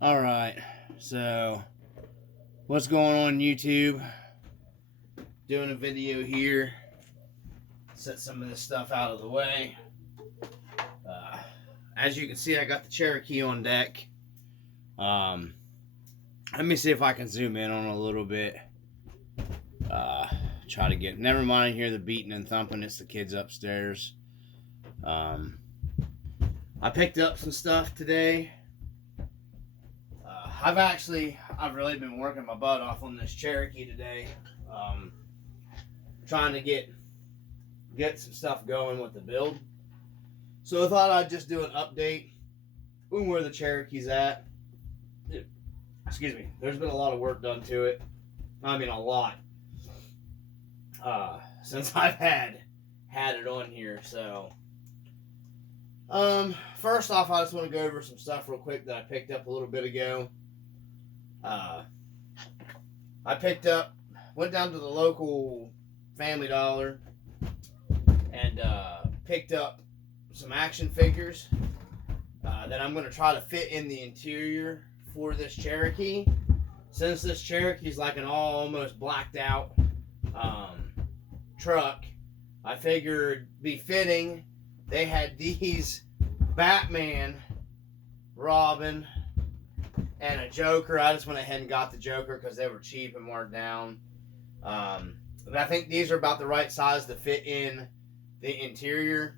Alright, so what's going on YouTube? Doing a video here. Set some of this stuff out of the way. As you can see, I got the Cherokee on deck. Let me see if I can zoom in on it a little bit. Try to get, never mind here the beating and thumping, it's the kids upstairs. I picked up some stuff today. I've really been working my butt off on this Cherokee today. Trying to get some stuff going with the build. So I thought I'd just do an update on where the Cherokee's at. Excuse me. There's been a lot of work done to it. I mean, a lot. Since I've had it on here. So, first off, I just want to go over some stuff real quick that I picked up a little bit ago. Went down to the local Family Dollar and picked up some action figures that I'm going to try to fit in the interior for this Cherokee. Since this Cherokee's like an almost blacked out truck, I figured be fitting. They had these Batman, Robin, and a Joker. I just went ahead and got the Joker because they were cheap and marked down. But I think these are about the right size to fit in the interior.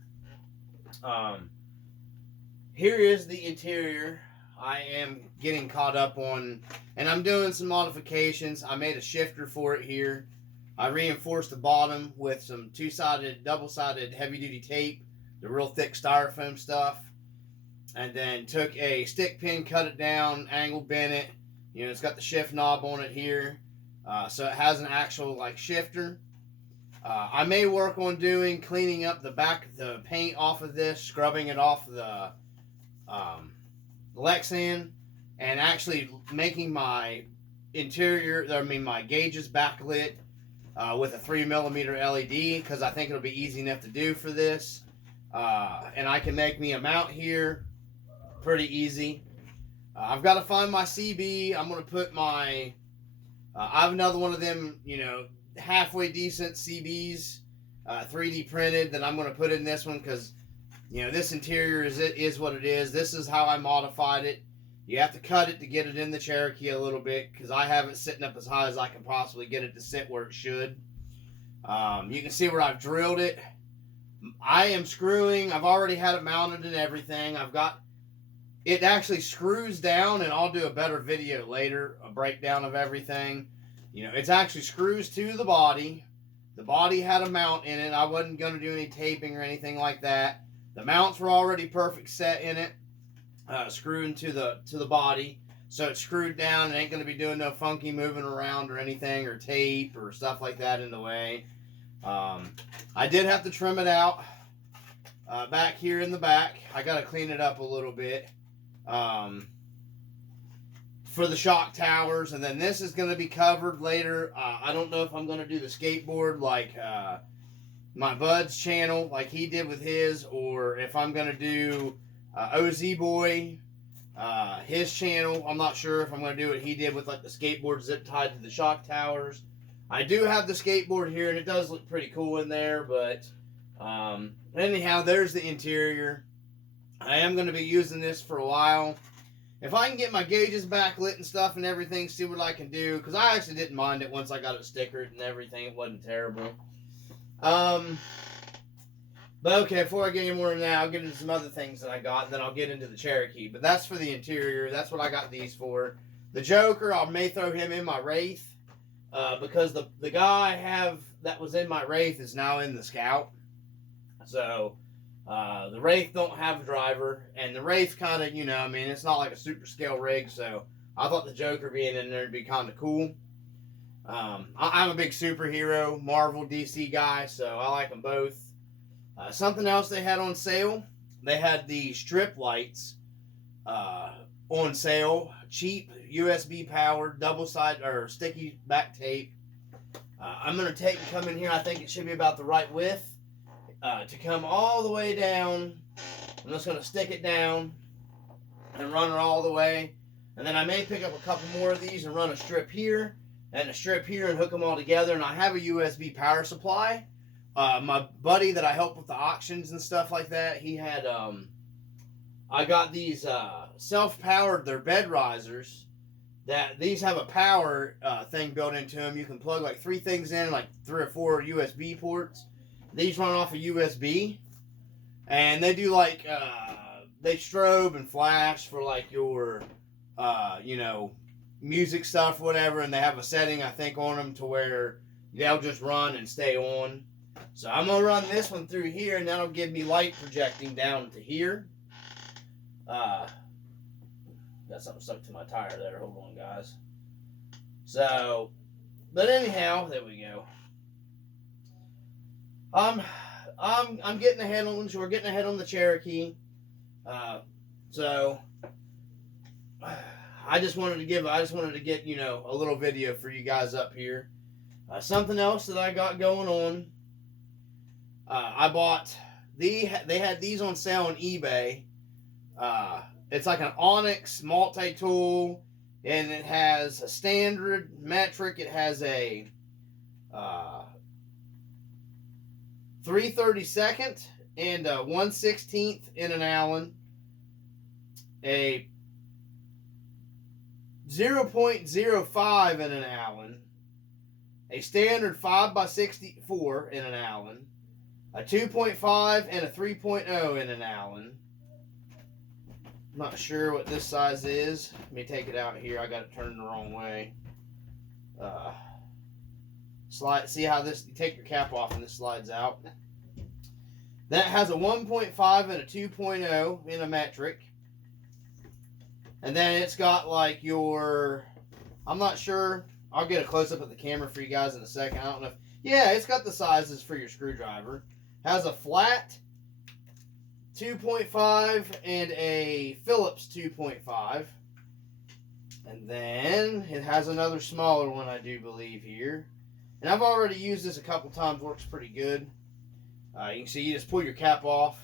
Here is the interior. I am getting caught up on, and I'm doing some modifications. I made a shifter for it here. I reinforced the bottom with some two-sided, double-sided heavy-duty tape, the real thick styrofoam stuff. And then took a stick pin, cut it down, angle bent it. You know, it's got the shift knob on it here. So it has an actual like shifter. I may work on cleaning up the back, the paint off of this, scrubbing it off the Lexan, and actually making my interior, my gauges backlit with a 3mm LED, because I think it'll be easy enough to do for this. And I can make me a mount here pretty easy. I've got to find my CB. I'm going to put my I have another one of them, you know, halfway decent CBs, 3D printed, that I'm going to put in this one because, you know, this interior is what it is. This is how I modified it. You have to cut it to get it in the Cherokee a little bit because I have it sitting up as high as I can possibly get it to sit where it should. You can see where I've drilled it. I am screwing. I've already had it mounted and everything. It actually screws down, and I'll do a better video later, a breakdown of everything. You know, it's actually screws to the body. The body had a mount in it. I wasn't going to do any taping or anything like that. The mounts were already perfect set in it, screwing to the body. So it's screwed down. It ain't going to be doing no funky moving around or anything, or tape or stuff like that in the way. I did have to trim it out back here in the back. I got to clean it up a little bit. For the shock towers, and then this is going to be covered later. I don't know if I'm going to do the skateboard like my bud's channel like he did with his, or if I'm going to do OZ Boy his channel. I'm not sure if I'm going to do what he did with like the skateboard zip tied to the shock towers. I do have the skateboard here, and it does look pretty cool in there, but anyhow, there's the interior. I am going to be using this for a while. If I can get my gauges backlit and stuff and everything, see what I can do. Because I actually didn't mind it once I got it stickered and everything. It wasn't terrible. But okay, before I get any more than that, I'll get into some other things that I got. And then I'll get into the Cherokee. But that's for the interior. That's what I got these for. The Joker, I may throw him in my Wraith. Because the guy I have that was in my Wraith is now in the Scout. So the Wraith don't have a driver, and the Wraith kind of, you know, I mean, it's not like a super scale rig, so I thought the Joker being in there would be kind of cool. I'm a big superhero, Marvel, DC guy, so I like them both. Something else they had on sale, they had the strip lights on sale, cheap, USB powered, double side or sticky back tape. I'm going to come in here, I think it should be about the right width. To come all the way down. I'm just going to stick it down and run it all the way. And then I may pick up a couple more of these and run a strip here and a strip here and hook them all together. And I have a USB power supply. My buddy that I help with the auctions and stuff like that, he had, I got these self-powered, they're bed risers. That these have a power thing built into them. You can plug like 3 things in, like 3 or 4 USB ports. These run off of USB. And they do like, they strobe and flash for like your, you know, music stuff, whatever. And they have a setting, I think, on them to where they'll just run and stay on. So I'm going to run this one through here, and that'll give me light projecting down to here. Got something stuck to my tire there. Hold on, guys. So, but anyhow, there we go. I'm getting ahead on. We're getting ahead on the Cherokee. So I just wanted to get, you know, a little video for you guys up here. Something else that I got going on. I bought they had these on sale on eBay. It's like an Onyx Multi-Tool, and it has a standard metric. It has a 3/32 and a 1/16 in an Allen, a 0.05 in an Allen, a standard 5x64 in an Allen, a 2.5 and a 3.0 in an Allen. Not sure what this size is. Let me take it out here. I got it turned the wrong way. Slide. See how this? You take your cap off and this slides out. That has a 1.5 and a 2.0 in a metric. And then it's got like your. I'm not sure. I'll get a close up of the camera for you guys in a second. I don't know if. Yeah, it's got the sizes for your screwdriver. Has a flat 2.5 and a Phillips 2.5, and then it has another smaller one, I do believe, here, and I've already used this a couple times. Works pretty good. You can see you just pull your cap off,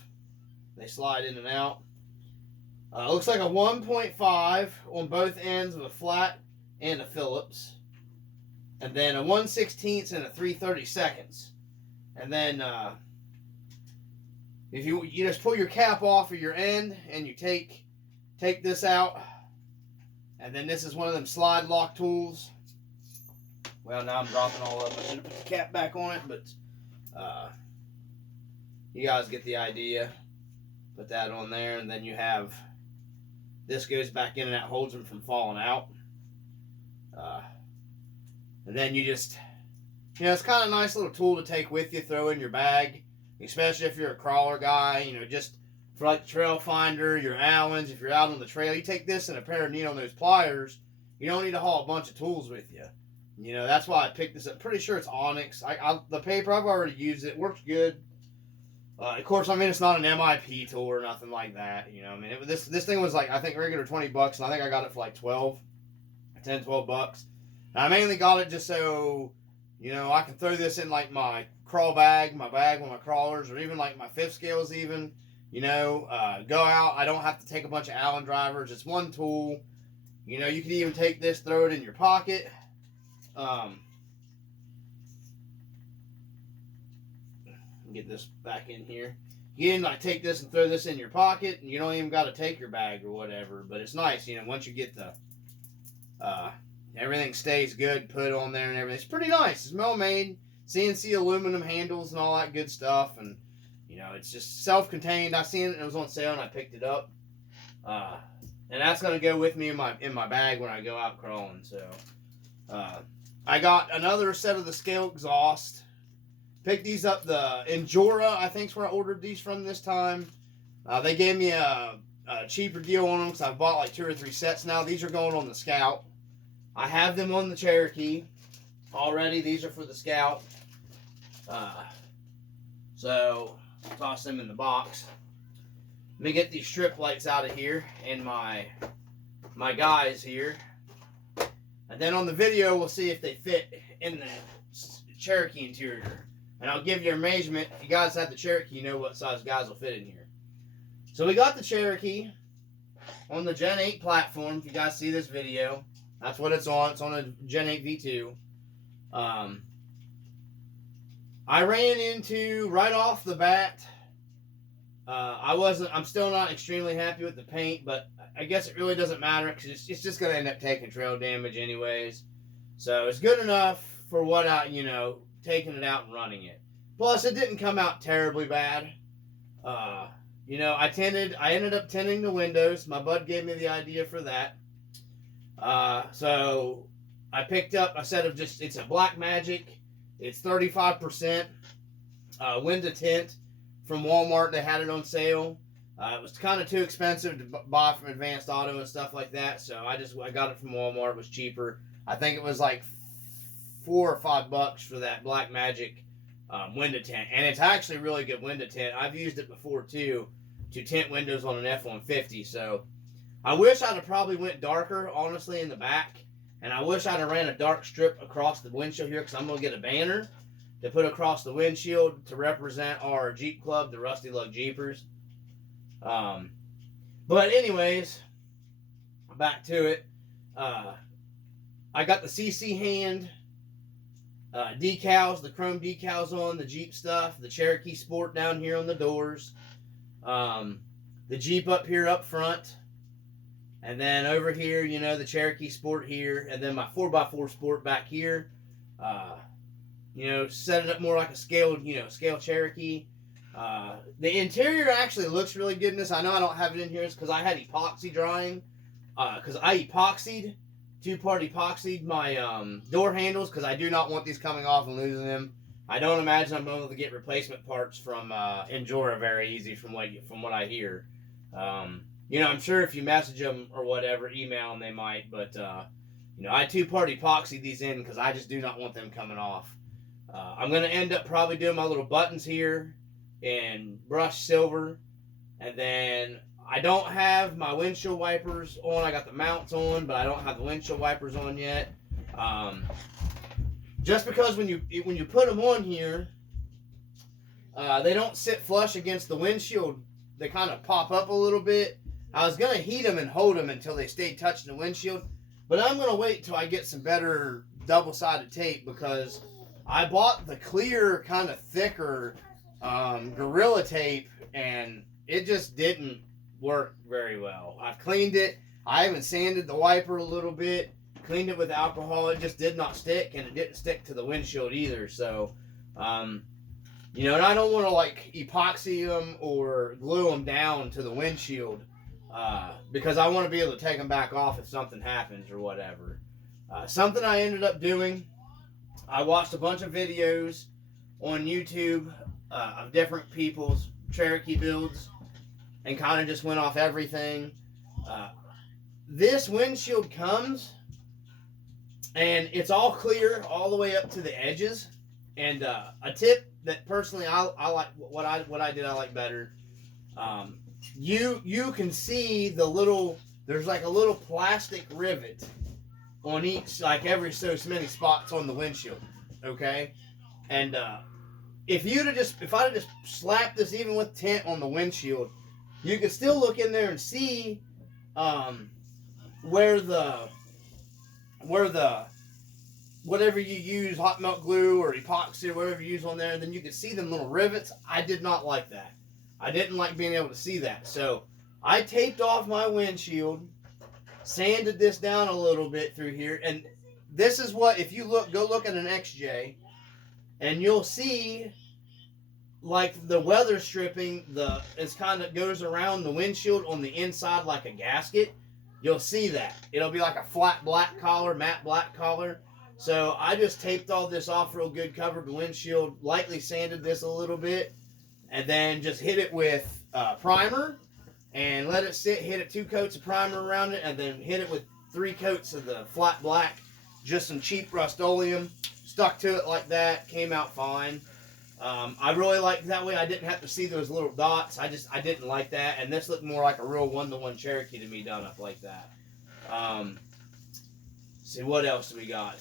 they slide in and out. Looks like a 1.5 on both ends of a flat and a Phillips, and then a 1/16 and a 3/32, and then if you just pull your cap off of your end and you take this out, and then this is one of them slide lock tools. Well, now I'm dropping all of them. I should have put the cap back on it, but you guys get the idea. Put that on there, and then you have this goes back in and that holds them from falling out. And then you just, you know, it's kind of a nice little tool to take with you, throw in your bag. Especially if you're a crawler guy, you know, just for like the trail finder, your Allens, if you're out on the trail, you take this and a pair of needle-nose pliers. You don't need to haul a bunch of tools with you. You know, that's why I picked this up. Pretty sure it's Onyx. The paper, I've already used it. Works good. Of course, I mean, it's not an MIP tool or nothing like that. You know, I mean, this thing was like, I think, regular $20, and I think I got it for like 12 bucks. And I mainly got it just so, you know, I can throw this in like my crawl bag, my bag with my crawlers, or even like my 5th scales even, you know, go out. I don't have to take a bunch of Allen drivers. It's one tool. You know, you can even take this, throw it in your pocket. Get this back in here. You can like take this and throw this in your pocket, and you don't even got to take your bag or whatever, but it's nice, you know, once you get the, everything stays good, put on there and everything. It's pretty nice. It's well made. CNC aluminum handles and all that good stuff, and you know, it's just self-contained. I seen it, it was on sale, and I picked it up. And that's gonna go with me in my bag when I go out crawling. So, I got another set of the scale exhaust. Picked these up. The Injora, I think, is where I ordered these from this time. They gave me a cheaper deal on them because I've bought like 2 or 3 sets now. These are going on the Scout. I have them on the Cherokee already. These are for the Scout. So toss them in the box. Let me get these strip lights out of here and my guys here. And then on the video, we'll see if they fit in the Cherokee interior. And I'll give you a measurement. If you guys have the Cherokee, you know what size guys will fit in here. So we got the Cherokee. on the Gen 8 platform. If you guys see this video, that's what it's on. It's on a Gen 8 V2. I ran into, right off the bat, I'm still not extremely happy with the paint, but I guess it really doesn't matter because it's just going to end up taking trail damage anyways. So it's good enough for what taking it out and running it. Plus, it didn't come out terribly bad. I ended up tinting the windows. My bud gave me the idea for that. So I picked up a set of it's a Black Magic. It's 35% window tint from Walmart. They had it on sale. It was kind of too expensive to buy from Advanced Auto and stuff like that. So I got it from Walmart. It was cheaper. I think it was like $4 or $5 for that Black Magic window tint, and it's actually really good window tint. I've used it before too to tint windows on an F-150. So I wish I'd have probably went darker, honestly, in the back, and I wish I'd have ran a dark strip across the windshield here because I'm gonna get a banner to put across the windshield to represent our Jeep Club, the Rusty Lug Jeepers. But anyways, back to it. I got the CC hand decals, the chrome decals on the Jeep stuff, the Cherokee Sport down here on the doors, the Jeep up here up front, and then over here, the Cherokee Sport here, and then my 4x4 Sport back here. Set it up more like a scale Cherokee. The interior actually looks really good in this. I know I don't have it in here because I had epoxy drying, because I epoxied. Two-part epoxied my door handles because I do not want these coming off and losing them. I don't imagine I'm able to get replacement parts from Injora very easy from what I hear. I'm sure if you message them or whatever, email them, they might. But I two-part epoxied these in because I just do not want them coming off. I'm gonna end up probably doing my little buttons here in brushed silver, and then I don't have my windshield wipers on. I got the mounts on, but I don't have the windshield wipers on yet. Just because when you put them on here, they don't sit flush against the windshield. They kind of pop up a little bit. I was going to heat them and hold them until they stayed touching the windshield, but I'm going to wait till I get some better double-sided tape because I bought the clear, kind of thicker Gorilla tape, and it just didn't work very well. I've cleaned it. I even sanded the wiper a little bit, cleaned it with alcohol. It just did not stick, and it didn't stick to the windshield either. So, and I don't want to epoxy them or glue them down to the windshield because I want to be able to take them back off if something happens or whatever. Something I ended up doing, I watched a bunch of videos on YouTube of different people's Cherokee builds and kind of just went off everything. This windshield comes and it's all clear all the way up to the edges. And a tip that personally I like, what I did I like better. You can see there's like a little plastic rivet on each, like every so many spots on the windshield. Okay, and if I'd have just slapped this even with tint on the windshield, you could still look in there and see where the whatever you use, hot melt glue or epoxy or whatever you use on there, and then you could see them little rivets. I did not like that. I didn't like being able to see that. So I taped off my windshield, sanded this down a little bit through here, and this is what, if you go look at an XJ, and you'll see like the weather stripping, it kind of goes around the windshield on the inside like a gasket. You'll see that. It'll be like a flat black collar, matte black collar. So I just taped all this off real good, covered the windshield, lightly sanded this a little bit, and then just hit it with primer and let it sit, hit it 2 coats of primer around it, and then hit it with 3 coats of the flat black, just some cheap Rust-Oleum, stuck to it like that, came out fine. I really liked that way. I didn't have to see those little dots. I didn't like that, and this looked more like a real 1-to-1 Cherokee to me done up like that. See, what else do we got?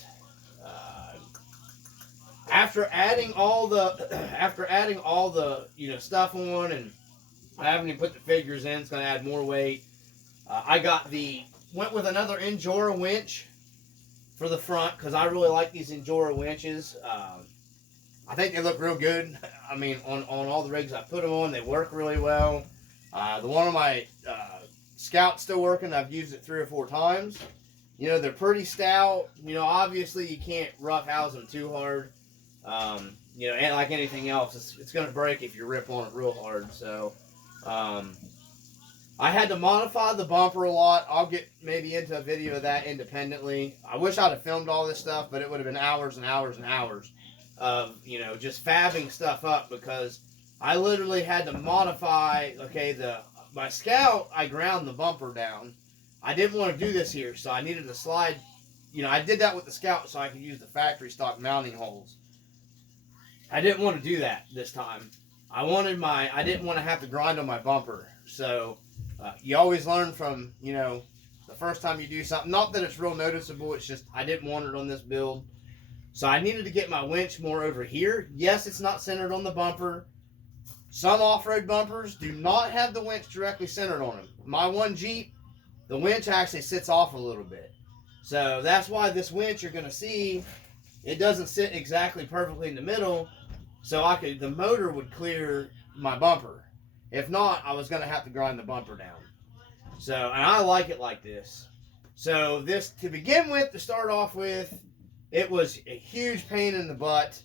After adding all the stuff on, and I haven't even put the figures in, it's going to add more weight. Went with another Injora winch for the front because I really like these Injora winches. I think they look real good. I mean, on all the rigs I put them on, they work really well. The one on my Scout's still working. I've used it 3 or 4 times. You know, they're pretty stout. You know, obviously you can't roughhouse them too hard. You know, and like anything else, it's going to break if you rip on it real hard. So, I had to modify the bumper a lot. I'll get maybe into a video of that independently. I wish I'd have filmed all this stuff, but it would have been hours and hours and hours of, you know, just fabbing stuff up because I literally had to modify, okay, my Scout, I ground the bumper down. I didn't want to do this here, so I needed to slide, you know, I did that with the Scout so I could use the factory stock mounting holes. I didn't want to do that this time. I didn't want to have to grind on my bumper. So, you always learn from, you know, the first time you do something. Not that it's real noticeable, it's just I didn't want it on this build. So I needed to get my winch more over here. Yes, it's not centered on the bumper. Some off-road bumpers do not have the winch directly centered on them. My one Jeep, the winch actually sits off a little bit. So that's why this winch you're going to see, it doesn't sit exactly perfectly in the middle. So the motor would clear my bumper. If not, I was going to have to grind the bumper down. So, and I like it like this. So this, to begin with, to start off with, it was a huge pain in the butt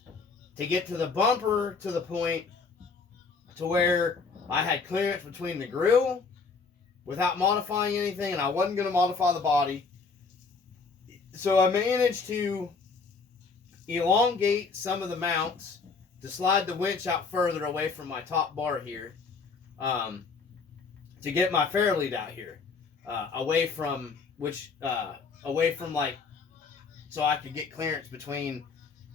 to get to the bumper to the point to where I had clearance between the grill without modifying anything, and I wasn't going to modify the body. So I managed to elongate some of the mounts to slide the winch out further away from my top bar here, to get my fairlead out here, away from like, so I could get clearance between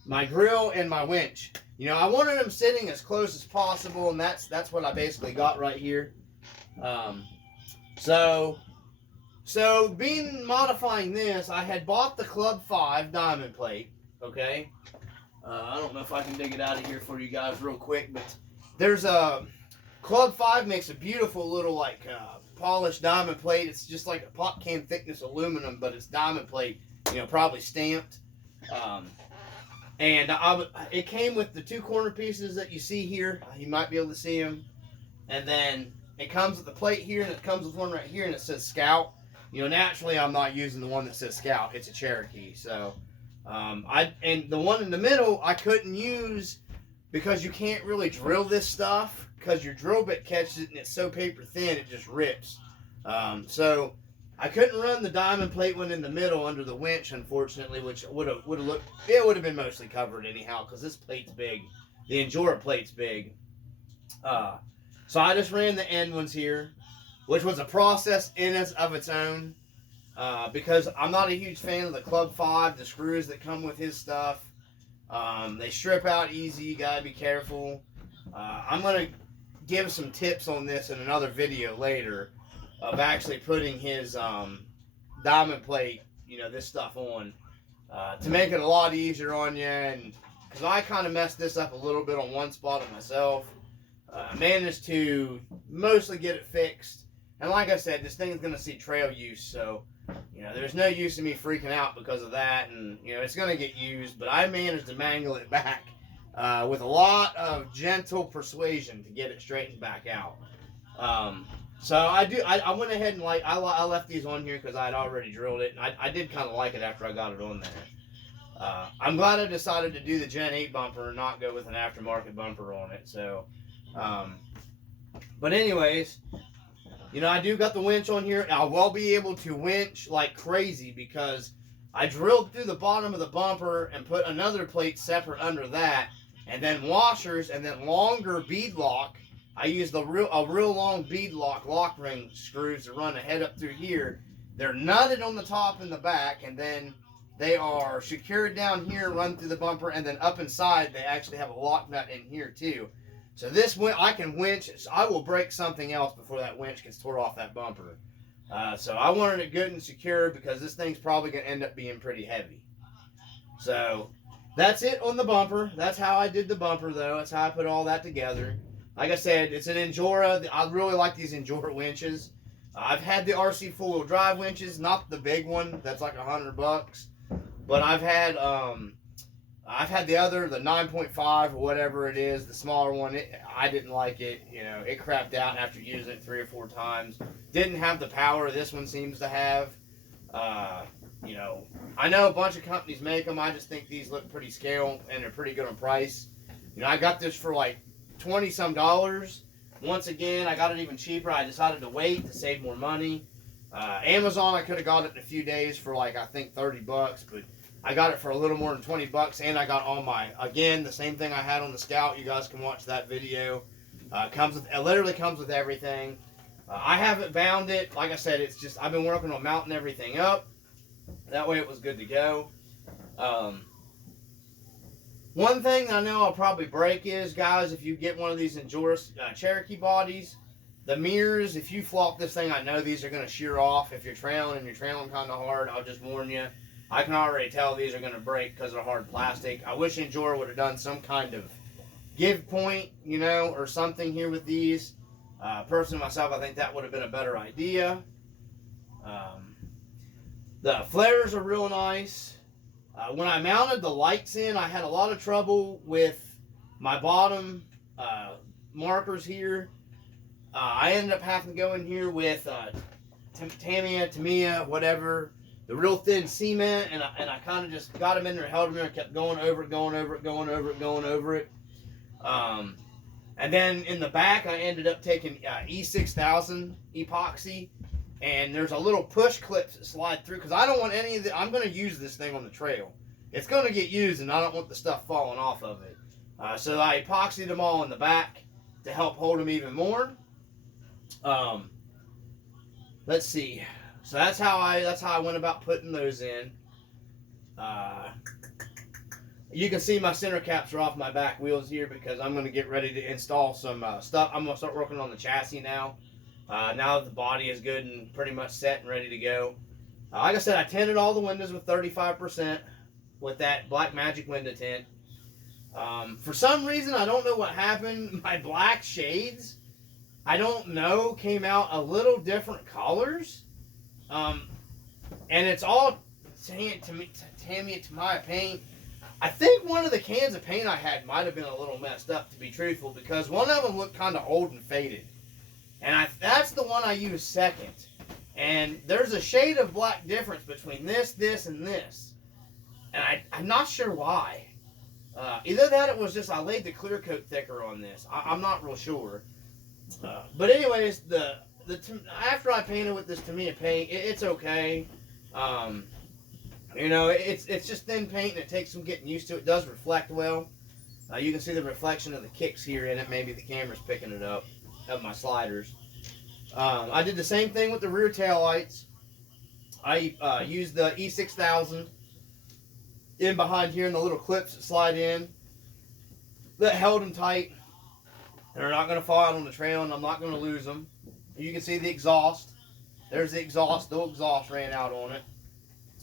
my grill and my winch. You know, I wanted them sitting as close as possible, and that's what I basically got right here. So modifying this, I had bought the Club 5 diamond plate, okay? I don't know if I can dig it out of here for you guys real quick, but there's a Club 5 makes a beautiful little like polished diamond plate. It's just like a pop can thickness aluminum, but it's diamond plate, you know, probably stamped. And it came with the 2 corner pieces that you see here. You might be able to see them. And then it comes with the plate here, and it comes with one right here, and it says Scout. You know, naturally, I'm not using the one that says Scout. It's a Cherokee. So, and the one in the middle, I couldn't use because you can't really drill this stuff because your drill bit catches it, and it's so paper thin, it just rips. So I couldn't run the diamond plate one in the middle under the winch, unfortunately, which would have looked, it would have been mostly covered anyhow, because this plate's big. The Injora plate's big. So I just ran the end ones here, which was a process in of its own, because I'm not a huge fan of the Club 5, the screws that come with his stuff. They strip out easy, you gotta be careful. I'm gonna give some tips on this in another video later, of actually putting his diamond plate, you know, this stuff on, to make it a lot easier on you. And because I kind of messed this up a little bit on one spot of myself, I managed to mostly get it fixed. And like I said, this thing is going to see trail use, so, you know, there's no use in me freaking out because of that. And, you know, it's going to get used, but I managed to mangle it back with a lot of gentle persuasion to get it straightened back out. So I went ahead and I left these on here because I had already drilled it, and I did kind of like it after I got it on there. I'm glad I decided to do the Gen 8 bumper and not go with an aftermarket bumper on it. So, but anyways, you know, I do got the winch on here. I will be able to winch like crazy because I drilled through the bottom of the bumper and put another plate separate under that, and then washers, and then longer bead lock. I used a real long bead lock ring screws to run the head up through here. They're nutted on the top and the back, and then they are secured down here, run through the bumper, and then up inside they actually have a lock nut in here too. So this I can winch. I will break something else before that winch gets tore off that bumper. So I wanted it good and secure because this thing's probably going to end up being pretty heavy. So that's it on the bumper. That's how I did the bumper, though. That's how I put all that together. Like I said, it's an Injora. I really like these Injora winches. I've had the RC four-wheel drive winches, not the big one that's like $100, but I've had the other, the 9.5 or whatever it is, the smaller one. I didn't like it. You know, it crapped out after using it 3 or 4 times. Didn't have the power this one seems to have. You know, I know a bunch of companies make them. I just think these look pretty scale and they're pretty good on price. You know, I got this for like $20-some. Once again, I got it even cheaper. I decided to wait to save more money. Amazon, I could have got it in a few days for like, I think $30, but I got it for a little more than $20, and I got all my, again, the same thing I had on the Scout. You guys can watch that video. It literally comes with everything. I haven't bound it. Like I said, it's just, I've been working on mounting everything up. That way it was good to go. One thing I know I'll probably break is, guys, if you get one of these Injora Cherokee bodies, the mirrors, if you flop this thing, I know these are going to shear off. If you're trailing and you're trailing kind of hard, I'll just warn you. I can already tell these are going to break because they're hard plastic. I wish Injora would have done some kind of give point, you know, or something here with these. Personally, myself, I think that would have been a better idea. The flares are real nice. When I mounted the lights in, I had a lot of trouble with my bottom markers here. I ended up having to go in here with Tamiya, whatever, the real thin cement, and I kind of just got them in there, held them there, and kept going over it. And then in the back, I ended up taking E6000 epoxy, and there's a little push clip that slide through, because I don't want any of the, I'm going to use this thing on the trail. It's going to get used, and I don't want the stuff falling off of it. So I epoxied them all in the back to help hold them even more. Let's see. So that's how I went about putting those in. You can see my center caps are off my back wheels here because I'm going to get ready to install some stuff. I'm going to start working on the chassis now. Now that the body is good and pretty much set and ready to go. Like I said, I tinted all the windows with 35% with that Black Magic window tint. For some reason, I don't know what happened. My black shades, I don't know, came out a little different colors. And it's all Tamiya paint. I think one of the cans of paint I had might have been a little messed up, to be truthful, because one of them looked kind of old and faded. And that's the one I used second. And there's a shade of black difference between this, and this. And I'm not sure why. Either that, it was just I laid the clear coat thicker on this. I'm not real sure. But anyways, after I painted with this Tamiya paint, it's okay. You know, it's just thin paint and it takes some getting used to. It does reflect well. You can see the reflection of the kicks here in it. Maybe the camera's picking it up of my sliders. I did the same thing with the rear tail lights. I used the E6000 in behind here in the little clips that slide in. That held them tight. They're not going to fall out on the trail, and I'm not going to lose them. You can see the exhaust. There's the exhaust. The exhaust ran out on it.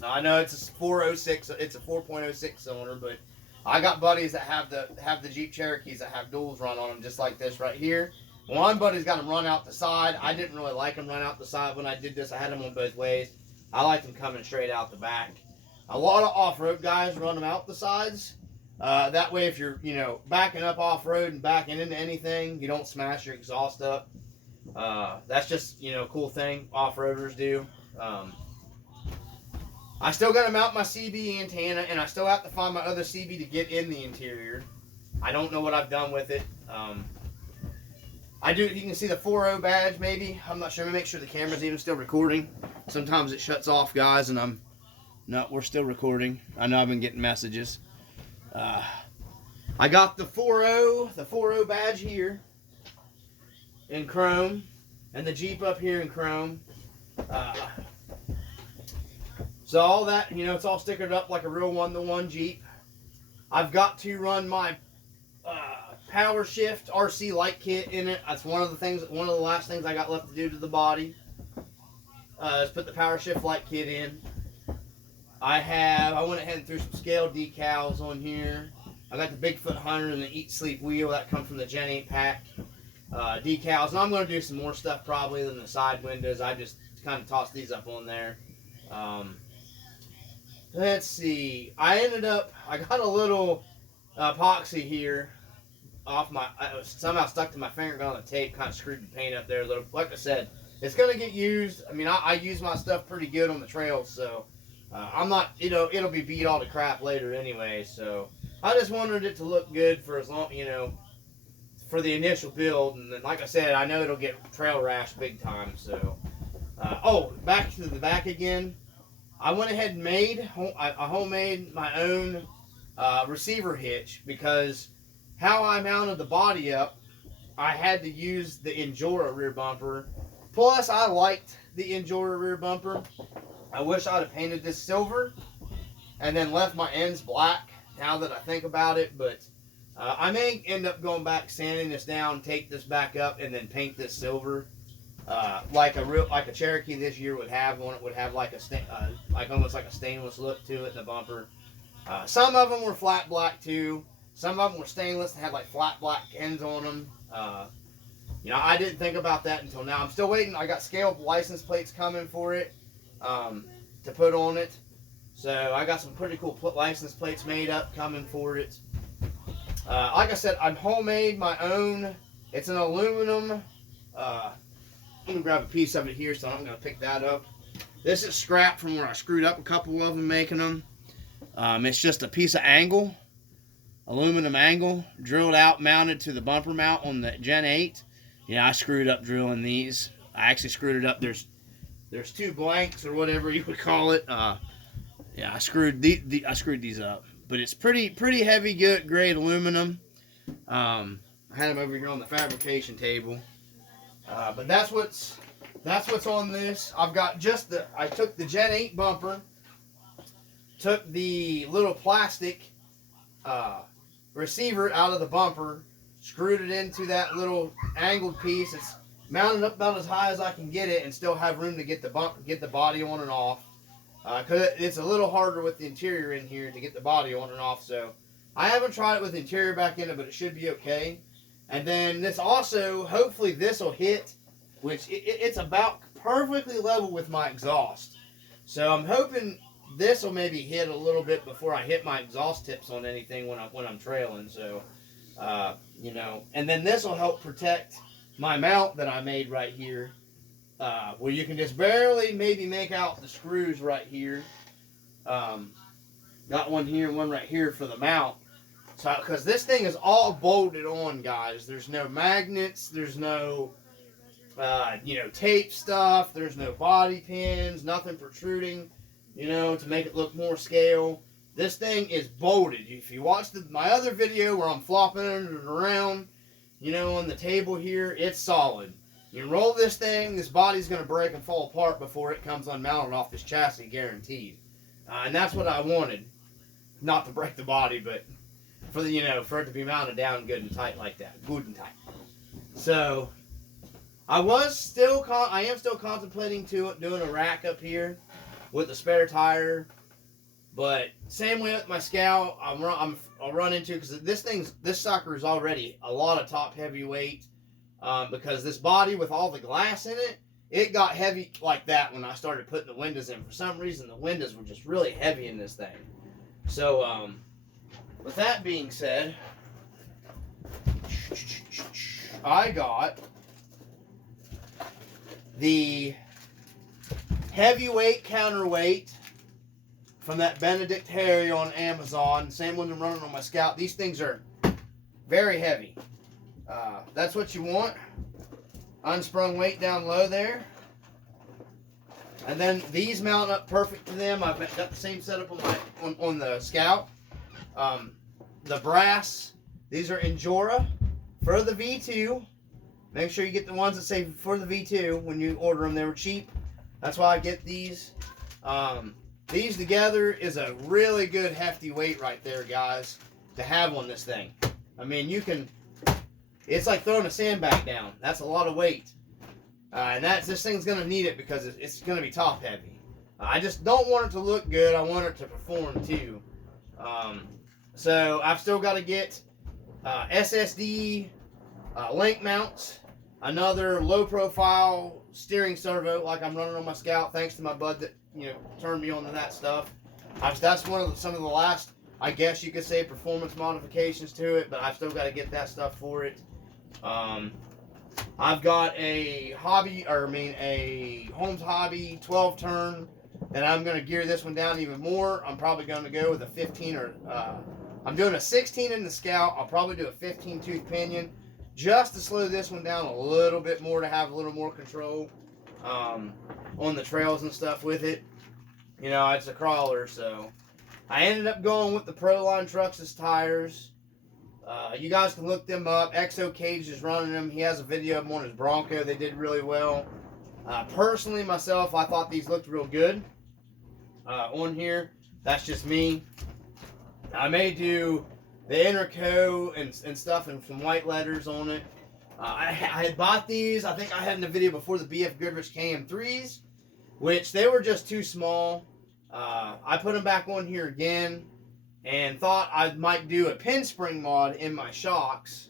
Now, I know it's a 406. It's a 4.06 cylinder, but I got buddies that have the Jeep Cherokees that have duals run on them, just like this right here. One buddy's got them run out the side. I didn't really like them run out the side when I did this. I had them on both ways. I like them coming straight out the back. A lot of off-road guys run them out the sides. That way, if you're, you know, backing up off-road and backing into anything, you don't smash your exhaust up. That's just, you know, a cool thing off-roaders do. I still got to mount my CB antenna, and I still have to find my other CB to get in the interior. I don't know what I've done with it. I do. You can see the 4.0 badge, maybe. I'm not sure. Let me make sure the camera's even still recording. Sometimes it shuts off, guys, and no, we're still recording. I know I've been getting messages. I got the 4.0 badge here in chrome, and the Jeep up here in chrome. So all that, you know, it's all stickered up like a real one-to-one Jeep. I've got to run my power shift RC light kit in it. That's one of the last things I got left to do to the body. Is put the power shift light kit in. I went ahead and threw some scale decals on here. I got the Bigfoot Hunter and the Eat Sleep wheel that come from the Gen8 pack. decals. And I'm going to do some more stuff probably than the side windows. I just kind of tossed these up on there. Let's see. I got a little epoxy here off my, it was somehow stuck to my finger, got on the tape, kind of screwed the paint up there a little. Like I said, it's going to get used. I mean, I use my stuff pretty good on the trails, so I'm not, it'll be beat all to crap later anyway, so I just wanted it to look good for as long, for the initial build. And then, like I said, I know it'll get trail rash big time, so. Back to the back again. I went ahead and made homemade my own receiver hitch, because how I mounted the body up, I had to use the Injora rear bumper. Plus, I liked the Injora rear bumper. I wish I'd have painted this silver and then left my ends black, now that I think about it. But I may end up going back, sanding this down, take this back up, and then paint this silver. Like a Cherokee this year would have one. It would have like almost like a stainless look to it in the bumper. Some of them were flat black too. Some of them were stainless and had like flat black ends on them. I didn't think about that until now. I'm still waiting. I got scaled license plates coming for it to put on it. So I got some pretty cool license plates made up coming for it. Like I said, I'm homemade my own. It's an aluminum. I'm going to grab a piece of it here, so I'm going to pick that up. This is scrap from where I screwed up a couple of them making them. It's just a piece of angle, aluminum angle, drilled out, mounted to the bumper mount on the Gen8. I screwed up drilling these. I actually screwed it up. There's two blanks or whatever you would call it. I screwed these up, but it's pretty heavy, good grade aluminum. I had them over here on the fabrication table. But that's what's on this. I've got I took the Gen8 bumper, took the little plastic receiver out of the bumper, screwed it into that little angled piece. It's mounted up about as high as I can get it, and still have room to get the body on and off. Because it's a little harder with the interior in here to get the body on and off. So I haven't tried it with the interior back in it, but it should be okay. And then this also, hopefully this will hit, which it's about perfectly level with my exhaust. So I'm hoping this will maybe hit a little bit before I hit my exhaust tips on anything when I'm trailing. So, and then this will help protect my mount that I made right here, where you can just barely maybe make out the screws right here. Got one here and one right here for the mount. So, because this thing is all bolted on, guys. There's no magnets. There's no, tape stuff. There's no body pins. Nothing protruding, to make it look more scale. This thing is bolted. If you watch my other video where I'm flopping it around, on the table here, it's solid. You roll this thing, this body's going to break and fall apart before it comes unmounted off this chassis, guaranteed. And that's what I wanted. Not to break the body, but for it to be mounted down good and tight like that, good and tight. So I am still contemplating doing a rack up here with a spare tire, but same way with my Scout, I'll run into, because this sucker is already a lot of top heavy weight, because this body with all the glass in it, it got heavy like that when I started putting the windows in. For some reason, the windows were just really heavy in this thing. So with that being said, I got the heavyweight counterweight from that Benedict Harry on Amazon. Same one I'm running on my Scout. These things are very heavy. That's what you want. Unsprung weight down low there. And then these mount up perfect to them. I've got the same setup on the Scout. The brass, these are Injora for the V2. Make sure you get the ones that say for the V2 when you order them. They were cheap. That's why I get these. These together is a really good hefty weight right there, guys, to have on this thing. I mean, it's like throwing a sandbag down. That's a lot of weight. And this thing's going to need it because it's going to be top heavy. I just don't want it to look good. I want it to perform too. So I've still got to get SSD link mounts, another low profile steering servo like I'm running on my Scout, thanks to my bud that, you know, turned me on to that stuff. That's some of the last, I guess you could say, performance modifications to it, but I've still got to get that stuff for it. I've got a Holmes Hobby 12 turn, and I'm going to gear this one down even more. I'm probably going to go with a 15 or, I'm doing a 16 in the Scout. I'll probably do a 15 tooth pinion just to slow this one down a little bit more, to have a little more control on the trails and stuff with it. You know, it's a crawler, so I ended up going with the Proline Trucks tires. You guys can look them up. XO Cage is running them. He has a video of them on his Bronco. They did really well. Personally, myself, I thought these looked real good on here. That's just me. I may do the Interco and stuff and some white letters on it. I had bought these. I think I had in the video before the BF Goodrich KM3s, which they were just too small. I put them back on here again and thought I might do a pin spring mod in my shocks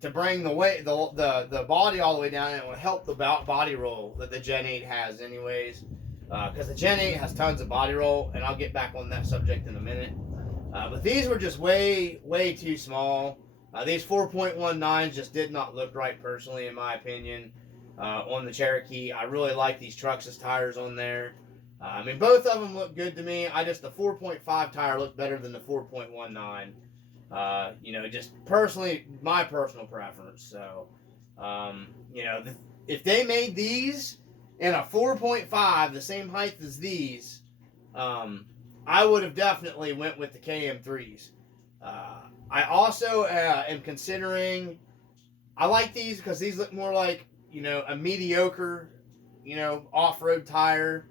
to bring the weight, the body all the way down, and it will help the body roll that the Gen 8 has anyways. Because the Gen 8 has tons of body roll, and I'll get back on that subject in a minute. But these were just way too small. These 4.19s just did not look right, personally, in my opinion, on the Cherokee. I really like these Trucks' tires on there. I mean, both of them look good to me. The 4.5 tire looked better than the 4.19. You know, just personally, my personal preference. So, you know, if they made these in a 4.5, the same height as these, I would have definitely went with the KM3s. I also am considering, I like these because these look more like, you know, a mediocre, you know, off-road tire.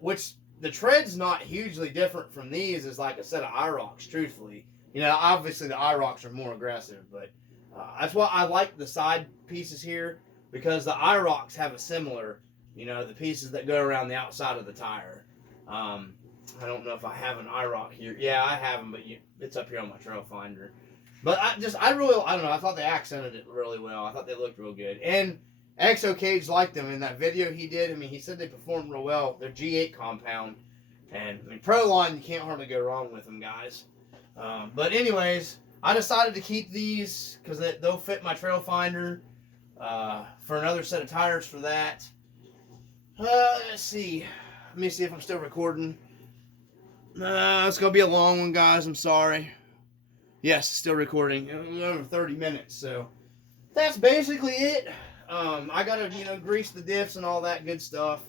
Which the tread's not hugely different from these as like a set of IROCs, truthfully. You know, obviously the IROCs are more aggressive, but that's why I like the side pieces here, because the IROCs have a similar, you know, the pieces that go around the outside of the tire. I don't know if I have an IROC here. Yeah, I have them, but it's up here on my trail finder. But I don't know, I thought they accented it really well. I thought they looked real good. And XO Cage liked them in that video he did. I mean, he said they performed real well. They're G8 compound. And, I mean, Proline, you can't hardly go wrong with them, guys. But anyways, I decided to keep these because they'll fit my trail finder for another set of tires for that. Let's see. Let me see if I'm still recording. It's going to be a long one, guys. I'm sorry. Yes, still recording. Over 30 minutes, so that's basically it. I gotta, you know, grease the diffs and all that good stuff.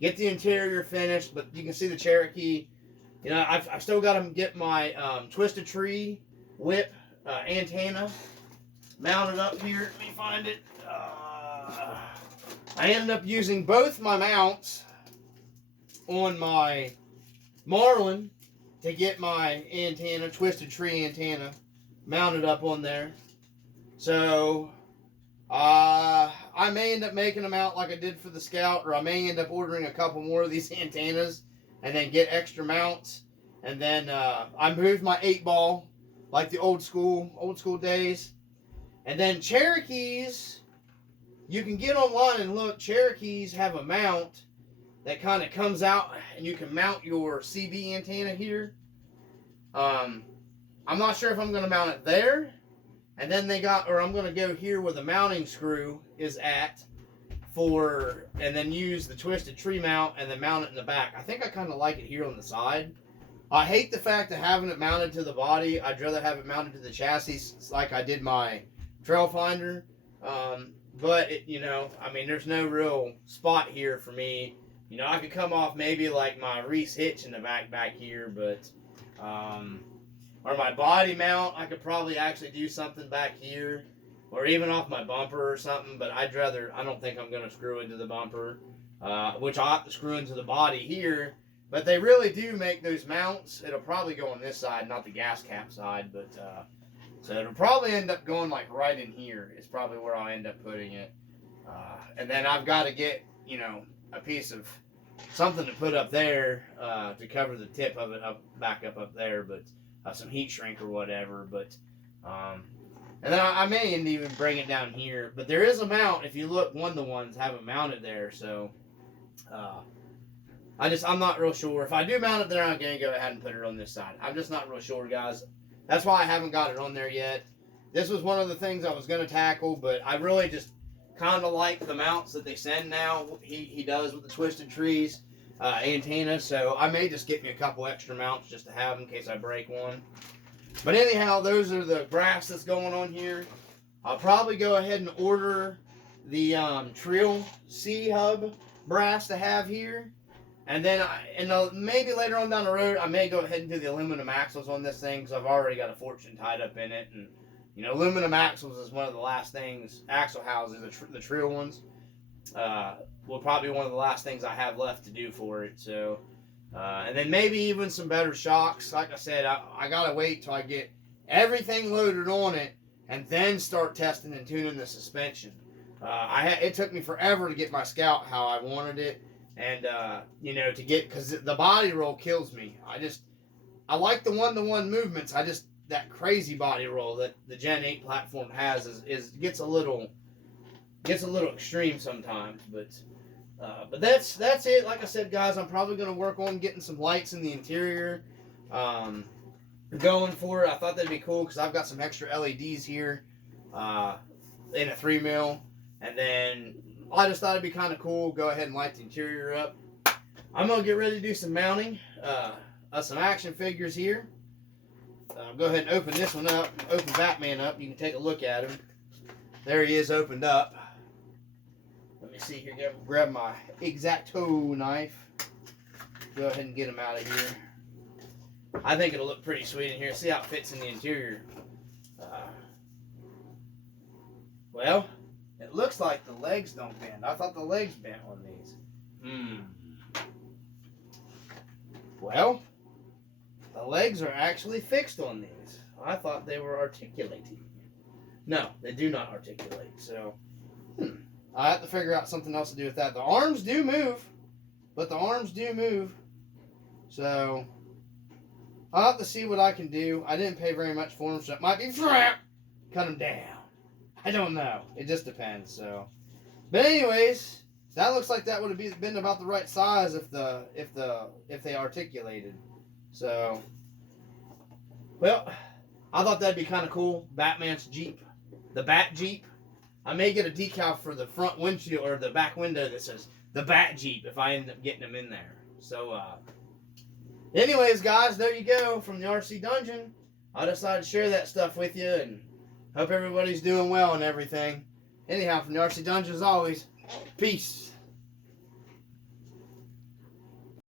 Get the interior finished, but you can see the Cherokee. You know, I've still got to get my Twisted Tree whip antenna mounted up here. Let me find it. I ended up using both my mounts on my Marlin to get my antenna, Twisted Tree antenna, mounted up on there. So I may end up making them out like I did for the Scout, or I may end up ordering a couple more of these antennas and then get extra mounts. And then I moved my 8-ball like the old school days. And then Cherokees, you can get online and look. Cherokees have a mount that kind of comes out, and you can mount your CB antenna here. I'm not sure if I'm going to mount it there. And then I'm going to go here where the mounting screw is at and then use the Twisted Tree mount and then mount it in the back. I think I kind of like it here on the side. I hate the fact of having it mounted to the body. I'd rather have it mounted to the chassis like I did my trail finder. But, you know, I mean, there's no real spot here for me. You know, I could come off maybe like my Reese Hitch in the back here, but, or my body mount, I could probably actually do something back here, or even off my bumper or something, but I don't think I'm going to screw into the bumper, which I'll have to screw into the body here, but they really do make those mounts. It'll probably go on this side, not the gas cap side, but, so it'll probably end up going like right in here is probably where I'll end up putting it, and then I've got to get, you know, a piece of something to put up there to cover the tip of it back up there, but some heat shrink or whatever. But And then I may even bring it down here. But there is a mount. If you look, one of the ones have it mounted there. So, I'm not real sure. If I do mount it there, I'm going to go ahead and put it on this side. I'm just not real sure, guys. That's why I haven't got it on there yet. This was one of the things I was going to tackle, but I really just kind of like the mounts that they send now. He does with the Twisted Trees antenna. So I may just get me a couple extra mounts just to have in case I break one. But anyhow, those are the brass that's going on here. I'll probably go ahead and order the Trill C-Hub brass to have here. And then, maybe later on down the road, I may go ahead and do the aluminum axles on this thing because I've already got a fortune tied up in it. And, aluminum axles is one of the last things, axle houses, the Trill ones, will probably be one of the last things I have left to do for it. So, and then maybe even some better shocks. Like I said, I got to wait till I get everything loaded on it and then start testing and tuning the suspension. It took me forever to get my Scout how I wanted it. And, to get, because the body roll kills me. I like the one-to-one movements. That crazy body roll that the Gen 8 platform has gets a little extreme sometimes. But that's it. Like I said, guys, I'm probably going to work on getting some lights in the interior going for it. I thought that'd be cool because I've got some extra LEDs here in a 3mm. And then I just thought it'd be kind of cool. Go ahead and light the interior up. I'm going to get ready to do some mounting of some action figures here. Go ahead and open this one up. Open Batman up. You can take a look at him. There he is opened up. Let me see here. Grab my X-Acto knife. Go ahead and get him out of here. I think it'll look pretty sweet in here. See how it fits in the interior. Well, it looks like the legs don't bend. I thought the legs bent on these. Well, the legs are actually fixed on these. I thought they were articulating. No, they do not articulate. So, I have to figure out something else to do with that. The arms do move. So, I'll have to see what I can do. I didn't pay very much for them, so it might be cut them down. I don't know. It just depends. So, but anyways, that looks like that would have been about the right size if they articulated. So, well, I thought that'd be kind of cool. Batman's Jeep, the Bat Jeep. I may get a decal for the front windshield or the back window that says the Bat Jeep if I end up getting them in there. So, anyways, guys, there you go from the RC Dungeon. I decided to share that stuff with you and hope everybody's doing well and everything. Anyhow, from the RC Dungeon, as always, peace.